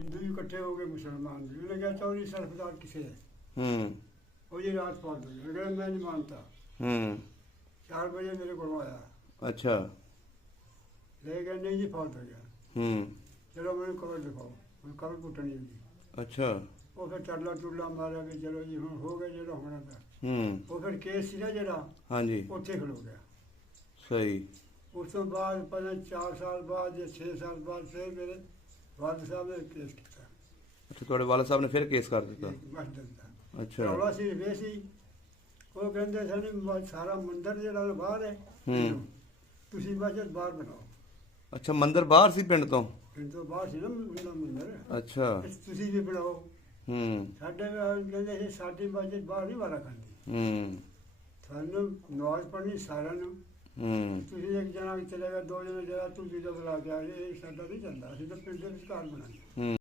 हिंदू इकट्ठे हो गए मुसलमान भी। उन्होंने कहा चौधरी सरफदार किसे है, वो जी रात पहुँच गई। मैं नहीं मानता। 4 बजे मेरे को आया। अच्छा। ले गया, नहीं जी फौत हो गया। चलो मैंने कबर दिखाओ, मैं कबर पुटनी होगी। अच्छा। वो फिर टरला टुरला मारा भी चलो जी हम हो गए जो होना था। वो फिर केस सी ना जरा हाँ जी उत्थे खलो गया। सही। उस तो बाद पता 4 साल बाद या 6 साल बाद फिर मेरे वालिद साहब ने केस किया। अच्छा थोड़े वाला साहब ने फिर केस कर दिता। मस्जिद का अच्छा। रौला सी वे सी वो कहते सन सारा मंदिर ਜਿਹੜਾ ਬਾਹਰ ਹੈ ਤੁਸੀਂ ਮਸਜਿਦ ਬਾਹਰ ਬਣਾਓ। ਅੱਛਾ ਮੰਦਿਰ ਬਾਹਰ ਸੀ ਪਿੰਡ ਤੋਂ? ਪਿੰਡ ਤੋਂ ਬਾਹਰ ਸੀ ਨਾ ਮੇਰਾ ਮੰਦਿਰ। ਅੱਛਾ। ਤੁਸੀਂ ਵੀ ਬਣਾਓ। ਸਾਡੇ ਕਹਿੰਦੇ ਸੀ ਸਾਡੀ ਮਸਜਿਦ ਬਾਹਰ ਨਹੀਂ ਵਾਰਾ ਖਾਂਦੀ। ਸਾਨੂੰ ਨਮਾਜ਼ ਪੜ੍ਹਨੀ ਸਾਰਿਆਂ ਨੂੰ। ਤੁਸੀਂ ਇੱਕ ਜਣਾ ਚਲੇ ਗਿਆ, 2 ਜਣੇ ਜਿਹੜਾ ਤੁਸੀਂ ਤਾਂ ਬੁਲਾ ਕੇ ਆਏ, ਇਹ ਸਾਡਾ ਨਹੀਂ ਚੱਲਦਾ। ਅਸੀਂ ਤਾਂ ਪਿੰਡ ਦੇ ਵਿੱਚ ਘਰ ਬਣਾਏ।